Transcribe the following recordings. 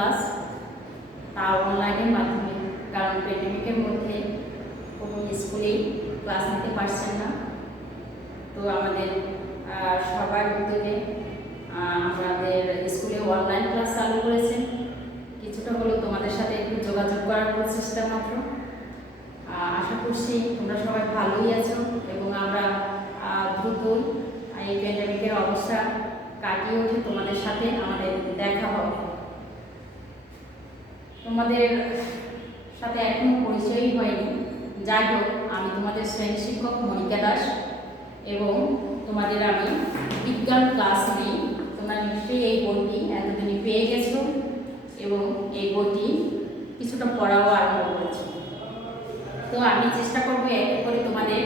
Class, তা অনলাইনের মাধ্যমে, কারণ প্যান্ডেমিকের মধ্যে কোনো স্কুলেই ক্লাস নিতে পারছেন না। তো আমাদের সবার উদ্যোগে আমাদের স্কুলে অনলাইন ক্লাস চালু করেছেন। কিছুটা হলেও তোমাদের সাথে একটু যোগাযোগ করার প্রচেষ্টা মাত্র। আশা করছি তোমরা সবাই ভালোই আছো এবং আমরা দ্রুত এই প্যান্ডেমিকের অবস্থা কাটিয়ে উঠে তোমাদের সাথে আমাদের দেখা হবে। তোমাদের সাথে এখনো পরিচয়ই হয়নি, যাই হোক আমি তোমাদের শ্রেণী শিক্ষক মনিকা দাস এবং তোমাদের আমি বিজ্ঞান ক্লাস নিই। তোমরা নিশ্চয়ই এই বইটি এতদিনই পেয়ে গেছো এবং এই বইটি কিছুটা পড়াও আরম্ভ করেছো। তো আমি চেষ্টা করবো এক এক করে তোমাদের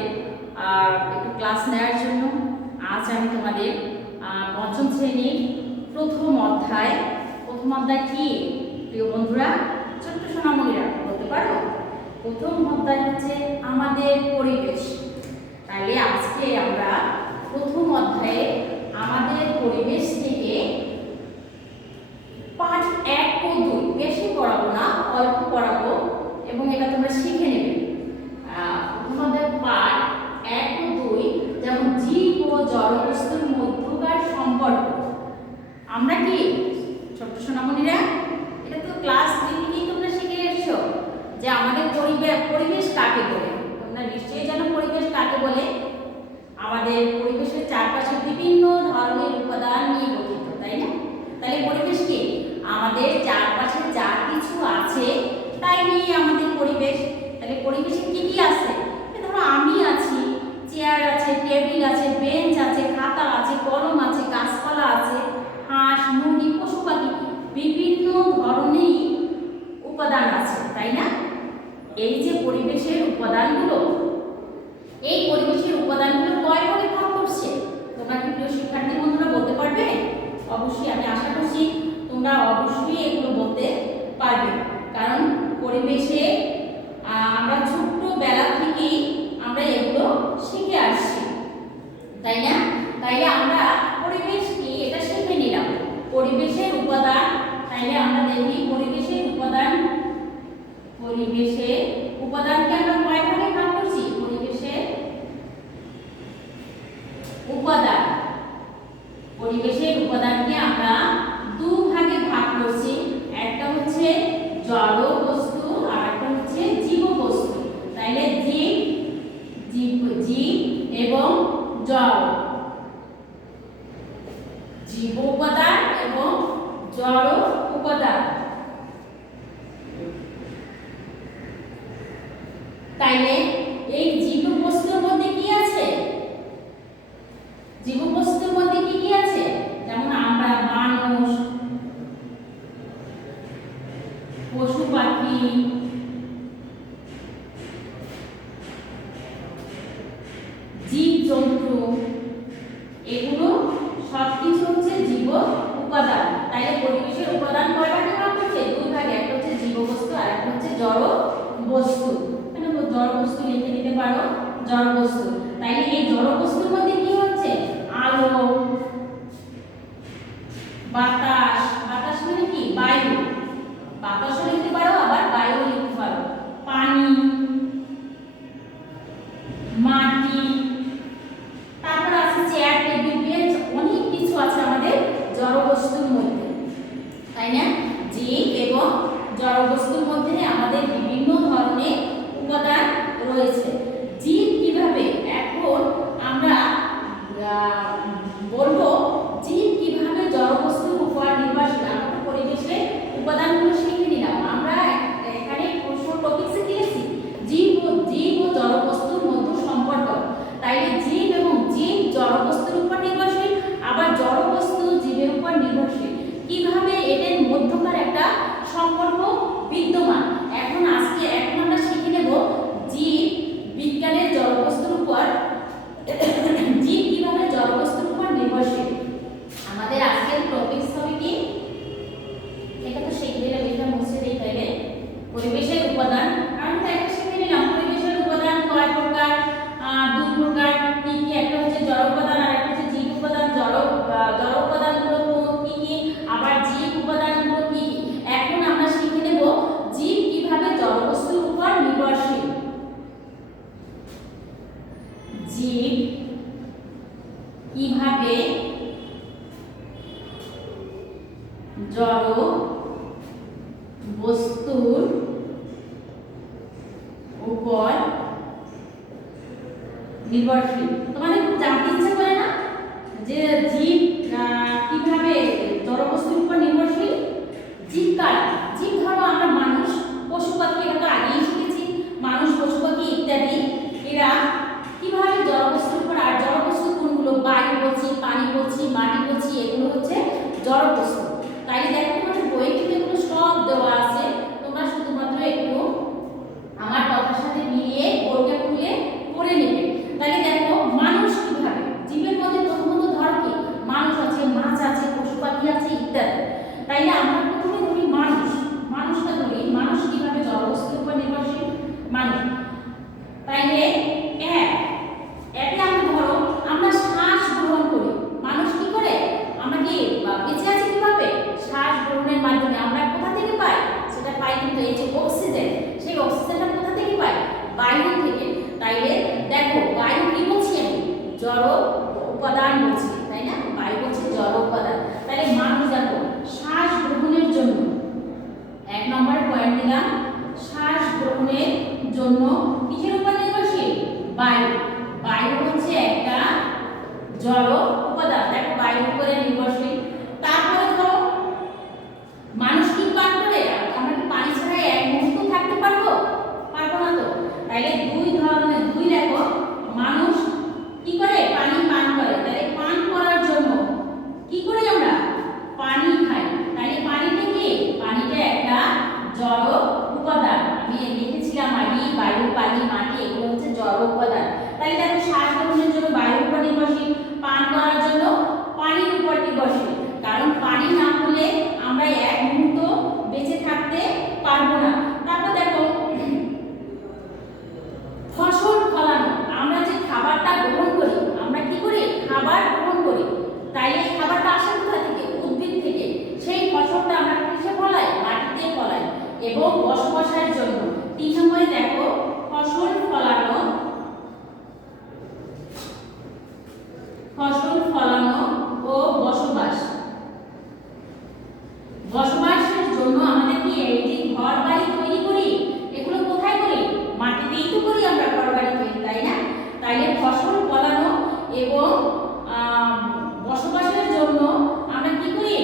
একটু ক্লাস নেওয়ার জন্য। আজ আমি তোমাদের পঞ্চম শ্রেণীর প্রথম অধ্যায় কি প্রিয় বন্ধুরা, ছোট্ট সোনামণিরা বলতে পারো? প্রথম অধ্যায় হচ্ছে আমাদের পরিবেশ। তাহলে আজকে আমরা প্রথম অধ্যায়ে আমাদের পরিবেশ থেকে পাঠ 1 ও 2, বেশি পড়াবো না, অল্প পড়াবো এবং এটা তোমরা শিখে নেবে। তোমাদের পাঠ 1 ও 2, যেমন জীব ও জড়বস্তুর মধ্যকার সম্পর্ক। আমরা কি ছোট্ট সোনামণিরা, এটা তো ক্লাস 3 থেকেই তোমরা শিখে এসছো যে আমাদের পরিবেশ কাকে বলে। তোমরা নিশ্চয়ই জানো পরিবেশ কাকে বলে। আমাদের পরিবেশের চারপাশে বিভিন্ন ধরনের উপাদান নিয়ে গঠিত, তাই না? তাহলে পরিবেশ কি? আমাদের চারপাশে যা কিছু আছে তাই নিয়ে আমাদের পরিবেশ। তাহলে পরিবেশে কি কি আছে? ধরো আমি আছি, চেয়ার আছে, টেবিল আছে, বেঞ্চ আছে, খাতা আছে, কলম আছে, গাছপালা আছে, হাঁস, মুরগি, পশু পাখি, বিভিন্ন ধরনের উপাদান আছে, তাই না? এই যে পরিবেশের উপাদানগুলো, এই পরিবেশের উপাদানগুলো কয় ভাগে ভাগ করছে তোমরা কি প্রিয় শিক্ষার্থী বন্ধুরা বলতে পারবে? অবশ্যই আমি আশা করছি তোমরা অবশ্যই এগুলো বলতে পারবে, কারণ পরিবেশে আমরা ছোট্টবেলা থেকেই আমরা এগুলো শিখে আসছি, তাই না? তাইলে আমরা পরিবেশ কি এটা শিখে নিলাম। পরিবেশের উপাদান, তাইলে আমরা দেখি পরিবেশের উপাদানকে আমরা কয় ভাগে ভাগ করছি? পরিবেশের উপাদানকে আমরা 2 ভাগে ভাগ করছি। একটা হচ্ছে জড় বস্তু আর একটা হচ্ছে জীব বস্তু। তাইলে জীব এবং জড়, জীব উপাদান এবং জড় উপাদান। তাইলে এই জীব বস্তুর মধ্যে কি আছে? জীব বস্তুর মধ্যে কি কি আছে? যেমন আমরা, মানুষ, পশু পাখি, জীব জন্তু, এগুলো সবকিছু হচ্ছে জীব উপাদান। তাইলে পরিবেশের উপাদান কয় ভাগে ভাগ করছে? 2 ভাগে। একটা হচ্ছে জীব বস্তু আর একটা হচ্ছে জড় বস্তু। মানে জড় বস্তু লিখে দিতে পারো, জড় বস্তু। তাইলে এই জড় বস্তুর মধ্যে কি হচ্ছে? আলো, বাতাস, বাতাস মানে কি? বায়ু, বাতাসও লিখতে পারো আবার বায়ু লিখতে পারো, পানি, মাটি, তারপর আছে চেয়ার, টেবিল, বেঞ্চ, অনেক কিছু আছে আমাদের জড় বস্তুর মধ্যে, তাই না? জীব এবং জড় বস্তুর মধ্যে আমাদের বিভিন্ন ধরনের উপাদান রয়েছে। জীব কিভাবে, এখন আমরা বলবো জীব কিভাবে জড় বস্তুর উপর নির্ভরশীল। আমরা পরিবেশের উপাদানগুলো শিখে নিলাম। আমরা এখানে প্রশ্ন টপিকসে দিয়েছি জীব ও জড় বস্তুর মধ্যে সম্পর্ক। তাইলে জীব জড় বস্তুর উপর নির্ভরশীল, আবার জড় বস্তু জীবের উপর নির্ভরশীল। কিভাবে এদের মধ্যকার একটা সম্পর্ক বিদ্যমান এখন জড় বস্তুর উপর নির্ভরশীল। তোমাদের খুব জানতে ইচ্ছে করে না যে জীব কিভাবে জড় বস্তুর উপর নির্ভরশীল? জীব কারা? জীব ধরো আমরা মানুষ, পশু পাখি, এটা তো আগেই শিখেছি, মানুষ, পশু পাখি ইত্যাদি, এরা কিভাবে জড় বস্তুর উপর, আর জড় বস্তু কোনগুলো? বায়ু বলছি, পানি বলছি, মাটি বলছি, এগুলো হচ্ছে জড় বস্তু। তাই দেখো তোমাদের বইয়ে কিন্তু এগুলো সব দেওয়া আছে, তোমরা শুধুমাত্র একটু আমার কথার সাথে মিলিয়ে বইটা খুলে পড়ে নেবে। তাহলে দেখো মানুষ কিভাবে, জীবের মধ্যে প্রথমত ধরো কি মানুষ আছে, মাছ আছে, পশু পাখি আছে ইত্যাদি। তাইলে আমরা প্রথমে ধরি মানুষ, মানুষটা ধরি, মানুষ কিভাবে জড় বস্তুর উপর নির্ভরশীল? মানুষ। তাইলে একে আমরা ধরো আমরা শ্বাস গ্রহণ করি, মানুষ কি করে? আমরা কি বেঁচে আছি কিভাবে? শ্বাস গ্রহণের মাধ্যমে। আমরা কোথা থেকে পাই? সেটা পাই কিন্তু এই যে অক্সিজেন, সেই অক্সিজেনটা কোথা থেকে পাই? বায়ু থেকে। তাইলে দেখো বায়ু কি বলছি আমি? জড় উপাদান বলছি, তাই না? বায়ু বলছি জড় উপাদান। তাহলে মানুষ দেখো শ্বাস গ্রহণের জন্য, 1 নম্বর পয়েন্ট দিলাম, শ্বাস গ্রহণের জন্য কিসের উপর নির্ভরশীল? বায়ু। বায়ু হচ্ছে একটা জড় উপাদান, দেখো বায়ুর উপরে নির্ভরশীল। তারপরে ধরো মানুষ কি পান করে? আমরা কি পানি ছাড়া এক মুহূর্ত থাকতে পারবো? পারবো না তো। তাইলে দুই ধরনের, দুই দেখো মানুষ কি করে? পানি পান করে। তাহলে পান করার জন্য কি করি আমরা? পানি খাই। তাইলে পানিটা কি? পানিটা একটা জড় উপাদান। আমি লিখেছিলাম আগে, বায়ু, পানি, মাটি, এগুলো হচ্ছে জড় উপাদান। তাহলে দেখো শ্বাস গ্রহণের জন্য বায়ুর উপর নির্ভরশীল, পান করার জন্য পানির উপর নির্ভরশীল। কারণ পানি না হলে আমরা এক মুহূর্ত বেঁচে থাকতে পারবো না। তারপর দেখো ফসল ফলানো, আমরা যে খাবারটা গ্রহণ করি, আমরা কি করি? খাবার গ্রহণ করি। তাই এই খাবারটা আসে কোথা থেকে? উদ্ভিদ থেকে। সেই ফসলটা আমরা কিসে ফলাই? মাটিতে ফলাই। এবং বসবাসের জন্য 3 নম্বরে দেখো ফসল ফলানো, ফসল ফলানো ও বসবাস। বসবাসের জন্য আমাদের কি এই যে ঘর বাড়ি তৈরি করি, এগুলো কোথায় করি? মাটিতেই তো করি আমরা ঘর বাড়ি তৈরি, তাই না? তাইলে ফসল ফলানো এবং বসবাসের জন্য আমরা কি করি?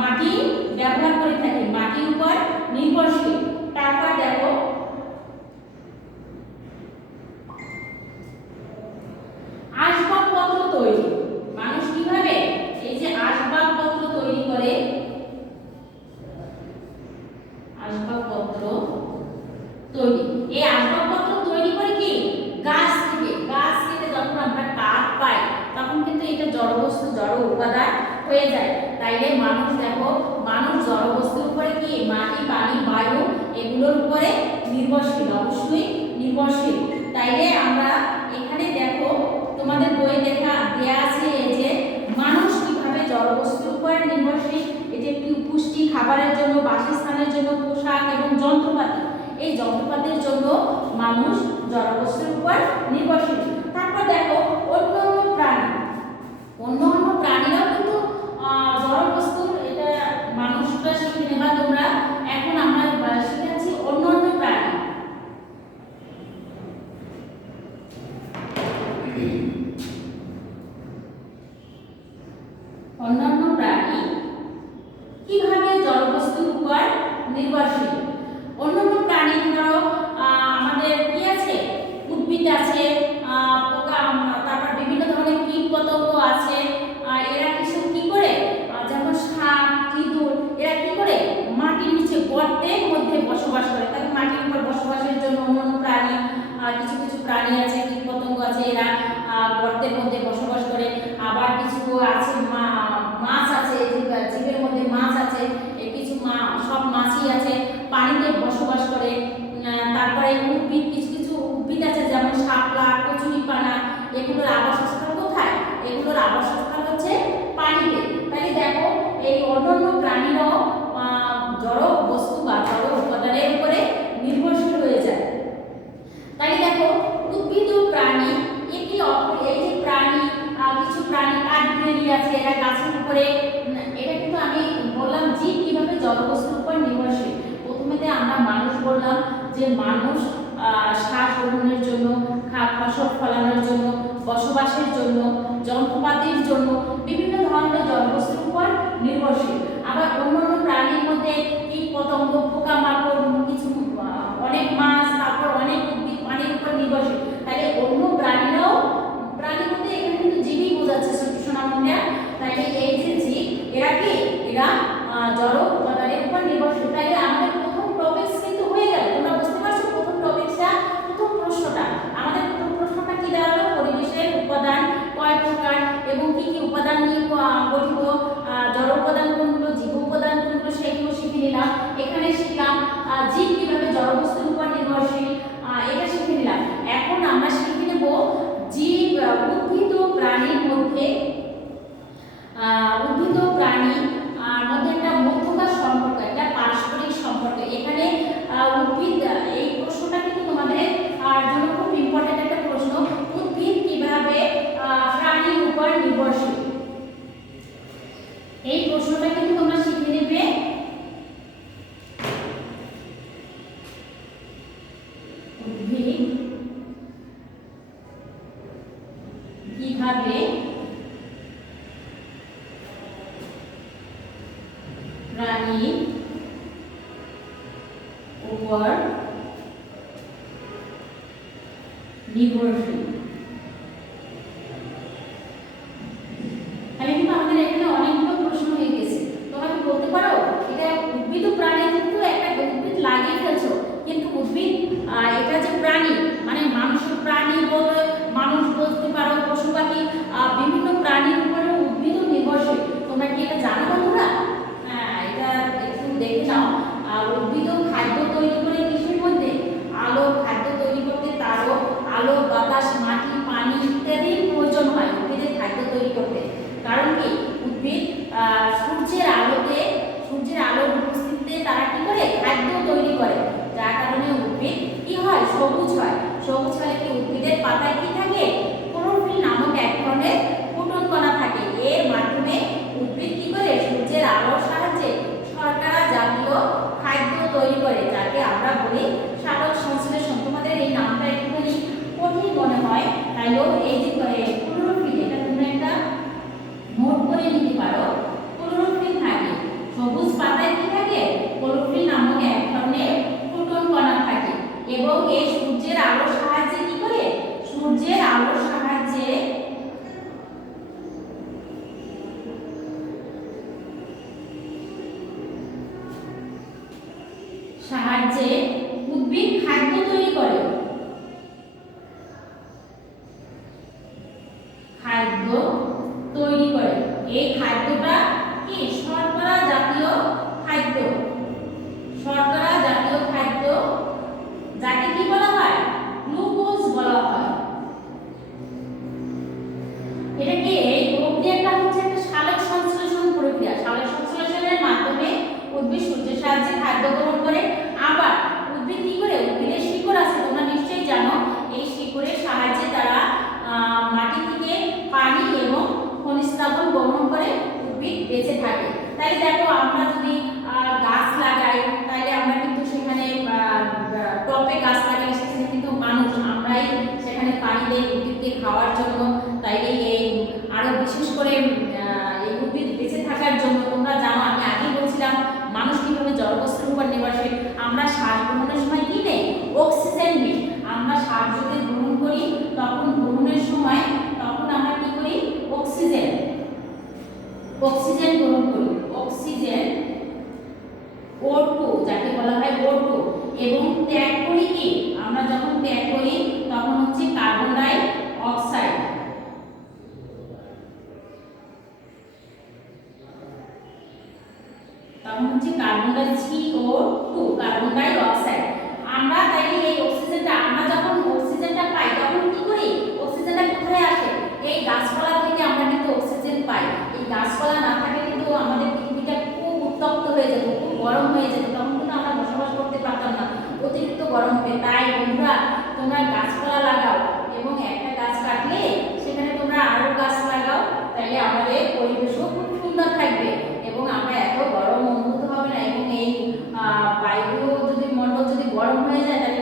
মাটি ব্যবহার করে থাকি, মাটির উপর নির্ভরশীল। তারপর দেখো আসবাবপত্র তৈরি, মানুষ কিভাবে এই যে আসবাবপত্র তৈরি করে, আসবাবপত্র তৈরি। এই আসবাবপত্র তৈরি করে কি? গাছ থেকে। গাছ থেকে যখন আমরা কাঠ পাই তখন কিন্তু এটা জড় বস্তু, জড় উপাদান হয়ে যায়। তাইলে মানুষ দেখো, মানুষ জড় বস্তুর উপরে কি? মাটি, পানি, বায়ু, এগুলোর উপরে নির্ভরশীল, অবশ্যই নির্ভরশীল। তাইলে আমরা এখানে দেখো তোমাদের বই দেওয়া আছে এই যে মানুষ কিভাবে জড় বস্তুর উপর নির্ভরশীল। এই যে পুষ্টি, খাবারের জন্য, বাসস্থানের জন্য, পোশাক এবং যন্ত্রপাতি, এই যন্ত্রপাতির জন্য মানুষ জড় বস্তুর উপর নির্ভরশীল। তারপর দেখো অন্যান্য প্রাণী, অন্যান্য প্রাণীরাও কিন্তু জড় বস্তুর, এটা মানুষটা শিখে নেবা তোমরা। এখন আমরা শিখাচ্ছি অন্যান্য প্রাণী। অন্যান্য প্রাণী কিভাবে জড় বস্তুর উপর নির্ভরশীল? অন্যান্য প্রাণী ধরো আমাদের কি আছে? উদ্ভিদ আছে, পোকা, তারপর বিভিন্ন ধরনের কীট পতঙ্গ আছে। এরা কিছু কি করে? যেমন সাপ, ইঁদুর, এরা কি করে? মাটির নিচে গর্তের মধ্যে বসবাস করে। তাদের মাটির উপর বসবাসের জন্য অন্যান্য প্রাণী, কিছু কিছু প্রাণী আছে, কীট পতঙ্গ আছে, এরা গর্তের মধ্যে বসবাস করে। আবার কিছু আছে মাছ আছে, জীবের মধ্যে মাছ আছে, কিছু সব মাছই আছে পানি যে মানুষ শ্বাস গ্রহণের জন্য, ফসল ফলানোর জন্য, বসবাসের জন্য, যন্ত্রপাতির জন্য বিভিন্ন ধরনের জলবস্তুর উপর নির্ভরশীল। আবার অন্যান্য প্রাণীর মধ্যে কীট পতঙ্গ, পোকামাকড়, কিছু অনেক মাছ, তারপর অনেক উদ্ভিদ পানির উপর নির্ভরশীল। তাহলে অন্য প্রাণীরাও, প্রাণীর মধ্যে এখানে কিন্তু জীবই বোঝাচ্ছে সোনামুন্ডা। তাহলে এই যে জীব, এরা কি, এরা জড় উপাদানের উপর নির্ভরশীল। তাহলে আমাদের প্রথম টপিক কিন্তু হয়ে গেল। তোমরা বুঝতে পারছো প্রথম টপিকটা, প্রথম প্রশ্নটা আমাদের, প্রথম প্রশ্নটা কি দাঁড়ালো, পরিবেশের উপাদান কয় প্রকার এবং কি কি উপাদান নিয়ে গঠিত, জড় উপাদান কোনগুলো, জীব উপাদান কোনগুলো, সেগুলো শিখে নিলাম। এখানে শিখলাম জীব কিভাবে জড়বস্তুর উপর নির্ভরশীল, এটা শিখে নিলাম। এখন আমরা শিখে নেব জীব, উদ্ভিদ ও প্রাণীর মধ্যে, উদ্ভিদ ও প্রাণীর মধ্যে একটা মধ্যকার সম্পর্ক, একটা পারস্পরিক সম্পর্ক। এখানে উদ্ভিদ, এই প্রশ্নটা কিন্তু তোমাদের জন্য খুব ইম্পর্টেন্ট একটা প্রশ্ন। উদ্ভিদ কিভাবে প্রাণীর উপর নির্ভরশীল, এই প্রশ্নটা কিন্তু তোমরা শিখে নেবে। উদ্ভিদ কিভাবে প্রাণীর উপর নির্ভরশীল। তাহলে কিন্তু আমাদের এখানে অনেকগুলো প্রশ্ন হয়ে গেছে। তোমরা কি বলতে পারো এটা উদ্ভিদ ও প্রাণী, কিন্তু একটা উদ্ভিদ লাগিয়ে ফেলছো, কিন্তু উদ্ভিদ এটা যে প্রাণী, মানে মানুষের প্রাণী বলতে মানুষ বলতে পারো, পশু পাখি, বিভিন্ন প্রাণীর উপরে উদ্ভিদও নির্ভরশীল। তোমরা কি এটা জানো বন্ধুরা? এটা একটু দেখে নাও। উদ্ভিদ খাদ্য তৈরি করে কিসের মধ্যে, আলো, খাদ্য তৈরি করতে তারও আলো, বাতাস, মাটি, পানি ইত্যাদির প্রয়োজন হয় উদ্ভিদের খাদ্য তৈরি করতে। কারণ কি, উদ্ভিদ সূর্যের আলোতে, সূর্যের আলোর উপস্থিতিতে তারা কি করে, খাদ্য তৈরি করে, যার কারণে উদ্ভিদ কি হয়, সবুজ হয়। সবুজ হলে কি, উদ্ভিদের পাতায় কি থাকে, ক্লোরোফিল নামক এক ধরনের ফোটন কণা থাকে। এর মাধ্যমে উদ্ভিদ কি করে, সূর্যের আলোর সাহায্যে শর্করা জাতীয় খাদ্য তৈরি করে, যাকে আমরা বলি সালোক সংশ্লেষণ। তোমাদের এই নামটা একটুখানি কঠিন মনে হয়, তাইলেও এই যে ক্লোরোফিল, এটা তোমরা একটা নোট করে নিতে পারো। ক্লোরোফিল থাকে, সবুজ পাতায় কি থাকে, ক্লোরোফিল নামক এক ধরনের ফোটন কণা থাকে, এবং এই সূর্যের আলোর সাহায্যে কি করে, সূর্যের আলোর সাহায্যে উদ্ভিদ খাদ্য তৈরি করে, খাদ্য তৈরি করে। এই খাদ্যটা কি, শর্করা জাতীয় খাদ্য, শর্করা জাতীয় খাদ্য, যাকে কি বলা হয়, গ্লুকোজ বলা হয়। এটা কি, এই প্রক্রিয়াটা হচ্ছে একটা সালোক সংশ্লেষণ প্রক্রিয়া। সালোক সংশ্লেষণের মাধ্যমে উদ্ভিদ সূর্যের সাহায্যে খাদ্য গ্রহণ করে। আবার উদ্ভিদ কি করে, উদ্ভিদের শিকড় আছে, তোমরা নিশ্চয়ই জানো, এই শিকড়ের সাহায্যে তারা মাটি থেকে পানি এবং খনিজ লবণ গ্রহণ করে উদ্ভিদ বেঁচে থাকে। তাই দেখো, আমরা যদি গাছ লাগাই, তাহলে আমরা কিন্তু সেখানে টবে গাছ লাগাই, সেখানে কিন্তু মানুষ, আমরাই সেখানে পানি দেই উদ্ভিদকে খাওয়ার জন্য। তাইলে এই আরো বিশেষ করে এই উদ্ভিদ বেঁচে থাকার জন্য, তোমরা জানো আমি আগে বলছিলাম মানুষ কিভাবে জড়বস্তুর উপর নির্ভরশীল। আমরা শ্বাস গ্রহণের সময় কি নেই, অক্সিজেন নেই। আমরা শ্বাস যদি গ্রহণ করি, তখন গ্রহণের সময় তখন আমরা কি করি, অক্সিজেন, অক্সিজেন গ্রহণ করি, অক্সিজেন O2, যাকে বলা হয় O2, এবং ত্যাগ করি কি, আমরা যখন ত্যাগ করি তখন হচ্ছে কার্বন ডাই অক্সাইড। তখন হচ্ছে carbon die CO2, carbon die oxide. আমরা তাইলে এই অক্সিজেনটা, আমরা যখন অক্সিজেনটা পাই তখন কি করি, অক্সিজেনটা কোথায় আসে, এই গাছপালা থেকে আমরা কিন্তু অক্সিজেন পাই। এই গাছপালা না থাকলে কিন্তু আমাদের পৃথিবীটা খুব উত্তপ্ত হয়ে যেত, খুব গরম হয়ে যেত, তখন কিন্তু আমরা বসবাস করতে পারতাম না, অতিরিক্ত গরম হবে। তাই বন্ধুরা, তোমরা গাছপালা লাগাও, এবং একটা গাছ কাটলে সেখানে তোমরা আরো গাছ লাগাও, তাহলে আমাদের পরিবেশও খুব সুন্দর থাকবে, এবং আমরা এত গরম অনুভূত হবে না। এবং এই বায়ু যদি মণ্ডল যদি গরম হয়ে যায়, তাহলে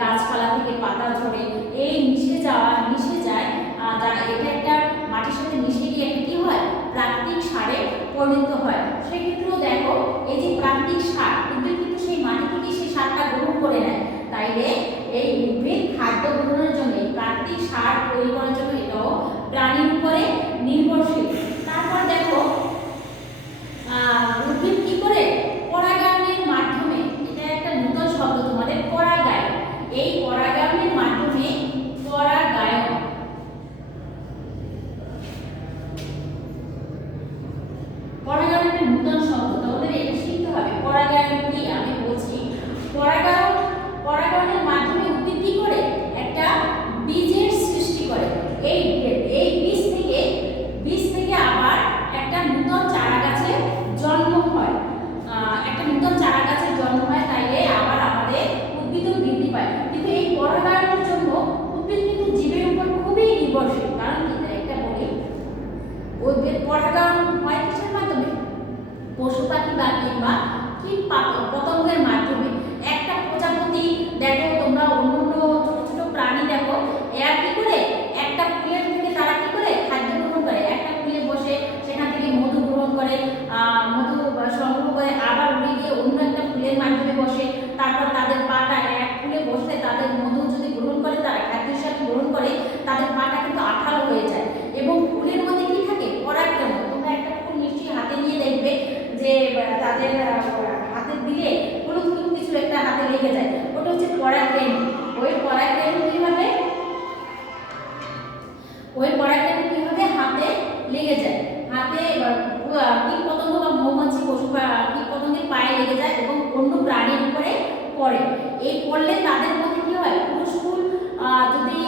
গাছপালা থেকে পাতা ঝরে এই মিশে যায়, এটা একটা মাটির সাথে মিশে গিয়ে একটা কি হয়, প্রাকৃতিক সারে পরিণত হয়। সেক্ষেত্রেও দেখো এই যে প্রাকৃতিক সার, উদ্ভিদ কিন্তু সেই মাটি থেকে সেই সারটা গ্রহণ করে নেয়। তাইলে এই উদ্ভিদ খাদ্য গ্রহণের জন্য প্রাকৃতিক সার তৈরি করার জন্য এটাও প্রাণীর উপরে নির্ভরশীল। তারপর দেখো উদ্ভিদ কি করে, পরাগায়নের মাধ্যমে, এটা একটা নতুন শব্দ তোমাদের, পরাগায়ন। এই পরাগায়নের মাধ্যমে, পরাগায়ন একটা নতুন শব্দ, তোমাদের এটা শিখতে হবে। পরাগায়ন কি আমি বলছি। পরাগায়নের মাধ্যমে উদ্ভিদ কি করে, একটা বীজের সৃষ্টি করে। এই বীজ থেকে আবার একটা নতুন চারা গাছের জন্ম হয়। একটা নতুন চারা গাছের জন্ম হয়, তাইলে আবার আমাদের উদ্ভিদও বৃদ্ধি পায়। কিন্তু এই পরাগায়নের জন্য উদ্ভিদ কিন্তু জীবের উপর খুবই নির্ভরশীল। কারণ কি, একটা বলি, উদ্ভিদ পরাগায়ন হয় কিসের মাধ্যমে, পশু পাখি বা কিংবা কীট পতঙ্গের মাধ্যমে। একটা প্রজাপতি দেখো তোমরা, অন্য ছোট ছোট প্রাণী দেখো, এরা কি করে, একটা ফুলের থেকে তারা কি করে খাদ্য গ্রহণ করে, একটা ফুলে বসে সেখান থেকে মধু গ্রহণ করে, মধু সংগ্রহ করে, আবার উড়ে গিয়ে অন্য একটা ফুলের মাধ্যমে বসে, তারপর তাদের পাটা, এক ফুলে বসে তাদের মধু যদি গ্রহণ করে, তারা খাদ্য হিসাবে গ্রহণ করে, তাদের পাটা কিন্তু আঠালো হয়ে যায়। এবং ফুলের মধ্যে কি থাকে, পরাগরেণু। তোমরা একটা ফুল নিশ্চয়ই হাতে নিয়ে দেখবে যে তাদের হাতে দিলে হলুদ হলুদ কিছু একটা হাতে লেগে যায়, ওটা হচ্ছে পরাগরেণু। ওই পরাগরেণু কিভাবে হাতে লেগে যায়, হাতে কীট পতঙ্গ বা মৌমাছি, পশু কীট পতঙ্গের পায়ে লেগে যায় এবং অন্য প্রাণীর উপরে পড়ে। এই পড়লে তাদের মধ্যে কি হয়, পুরুষ ফুল যদি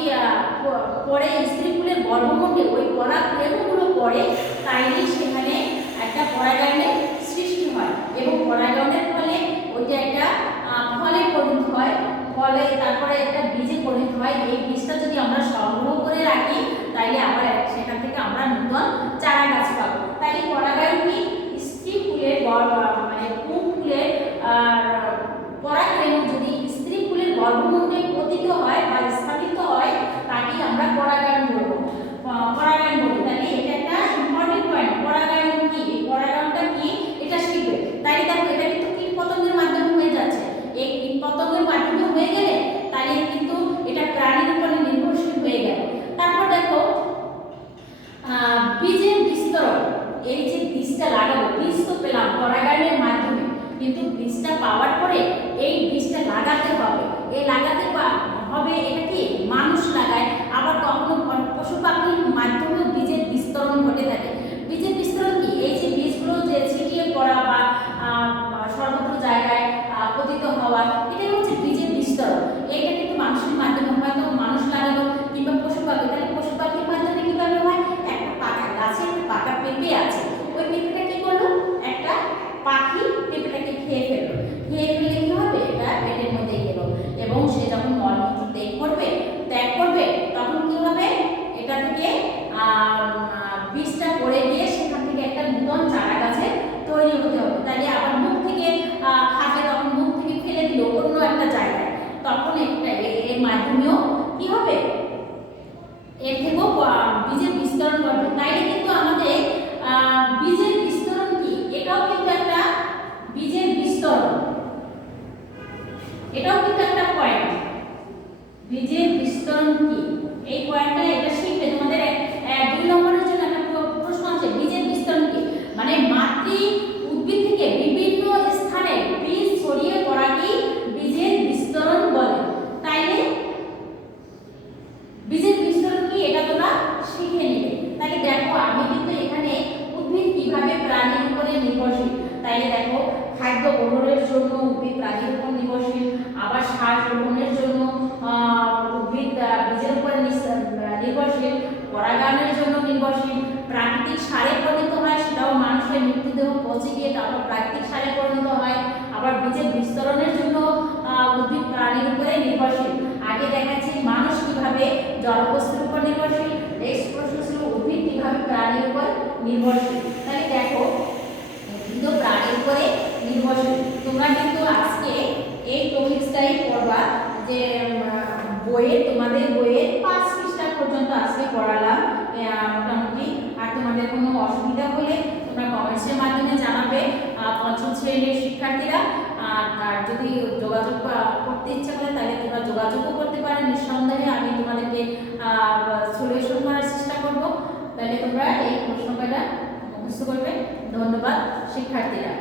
পরে স্ত্রী ফুলের গর্ভমুণ্ডে ওই পরাগরেণুগুলো পড়ে, তাইলে সেখানে একটা পরাগায়নের সৃষ্টি হয়। এবং পরাগায়নের ফলে ওইটা একটা ফলে পরিণত হয়, ফলে তারপরে একটা বীজে পরিণত হয়। এই বীজটা যদি আমরা সংগ্রহ করে রাখি, তাইলে আবার সেখান থেকে আমরা নতুন চারা গাছ পাবো। তাইলে পরাগায়ন কি, স্ত্রী ফুলের মানে পুং ফুলের পরাগরেণু যদি স্ত্রী ফুলের গর্ভমুণ্ডে পতিত হয় বা স্থাপিত হয়, তাকেই আমরা পরাগায়ন বলবো। তাহলে এটা একটা ইম্পর্টেন্ট পয়েন্ট। পরাগায়ন কি, পরাগায়নটা কি, এটা শিখবে। তাইলে দেখো এটা কিন্তু কীট পতঙ্গের মাধ্যমে হয়ে যাচ্ছে। এই কীট পতঙ্গের মাধ্যমে হয়ে গেলে তাহলে কিন্তু এটা প্রাণীর উপরে নির্ভরশীল হয়ে গেল। তারপর দেখো বীজের বিস্তরণ। এই যে বীজটা লাগাবো, বীজ তো পেলাম পরাগায়নের মাধ্যমে, কিন্তু বীজটা পাওয়ার পরে এই বীজটা লাগাতে হবে। এই লাগাতে হবে, এটা কি মানুষ লাগায়, আবার কখনো পশু পাখির মাধ্যমেও বীজের বিস্তরণ ঘটে থাকে। বীজের বিস্তরণ কি, এই যে বীজগুলো যে ছিটিয়ে পড়া বা সর্বত্র জায়গায় পতিত হওয়া, এটাই হচ্ছে বীজের বিস্তরণ। এইটা কিন্তু মানুষের মাধ্যমে, হয়তো মানুষ লাগালো কিংবা পশু পাখি। তাহলে পশু পাখির মাধ্যমে কিভাবে হয়, একটা পাকা গাছে একটা পাকা পেঁপে আছে, ওই পেঁপেটা কি করলো, একটা পাখি পেঁপেটাকে খেয়ে ফেলে কি হবে, এটা পেটের মধ্যে গেল এবং সে যখন মলমূত্র ত্যাগ করবে তখন কি হবে, এটা থেকে বীজটা পড়ে গিয়ে সেখান থেকে একটা নতুন চারা গাছে তৈরি হতে হবে। তাহলে আবার মুখ থেকে খাবে, তখন মুখ থেকে ফেলে দিল অন্য একটা জায়গায়, তখন এর মাধ্যমেও কি হবে, এর থেকেও বীজের বিস্তরণ ঘটবে। তাইলে কিন্তু আমাদের বীজের বিস্তরণ কি, এটাও কিন্তু একটা বীজের বিস্তরণ, এটাও কিন্তু একটা পয়েন্ট। বীজের বিস্তরণ কি, এই পয়েন্টটা এটা শিখবে। তোমাদের 2 নম্বরের জন্য একটা প্রশ্ন আছে, বীজের বিস্তরণ কি, মানে মাতৃ উদ্ভিদ থেকে বিভিন্ন স্থানে বীজ ছড়িয়ে পড়াকে বীজের বিস্তরণ বলে। তাইলে বীজের বিস্তরণ কি, এটা তোমরা শিখে নিবে। তাহলে দেখো আমি কিন্তু এখানে উদ্ভিদ কিভাবে প্রাণীর উপরে নির্ভরশীল, তাইলে দেখো খাদ্য গ্রহণের জন্য উদ্ভিদ প্রাণীর উপর নির্ভরশীল, আবার সার গ্রহণের জন্য উদ্ভিদ বীজের উপর নির্ভরশীল, পরাগায়নের জন্য নির্ভরশীল, প্রাকৃতিক সারে পরিণত হয়, সেটাও মানুষের মৃতদেহ পচে গিয়ে তারপর প্রাকৃতিক সারে পরিণত হয়, আবার বীজের বিস্তরণের জন্য উদ্ভিদ প্রাণীর উপরে নির্ভরশীল। আগে দেখাচ্ছি মানুষ কিভাবে জলবস্তুর উপর নির্ভরশীল, নেক্সট প্রশ্ন ছিল উদ্ভিদ কিভাবে প্রাণীর উপর নির্ভরশীল। তাহলে দেখো কিন্তু প্রাণীর উপরে নির্ভরশীল। তোমরা কিন্তু আজকে এই টপিকসটাই পড়বা যে আজকে তোমাদের বইয়ের 5 পৃষ্ঠা পর্যন্ত আজকে পড়ালাম মোটামুটি। আর তোমাদের কোনো অসুবিধা হলে তোমরা কমেন্টসের মাধ্যমে জানাবে পঞ্চম শ্রেণীর শিক্ষার্থীরা। আর যদি যোগাযোগ করতে ইচ্ছা করে তাহলে তোমরা যোগাযোগও করতে পারো, নিঃসন্দেহে আমি তোমাদেরকে সলিউশন করার চেষ্টা করব। তাহলে তোমরা এই প্রশ্নটা মুখস্থ করবে। ধন্যবাদ শিক্ষার্থীরা।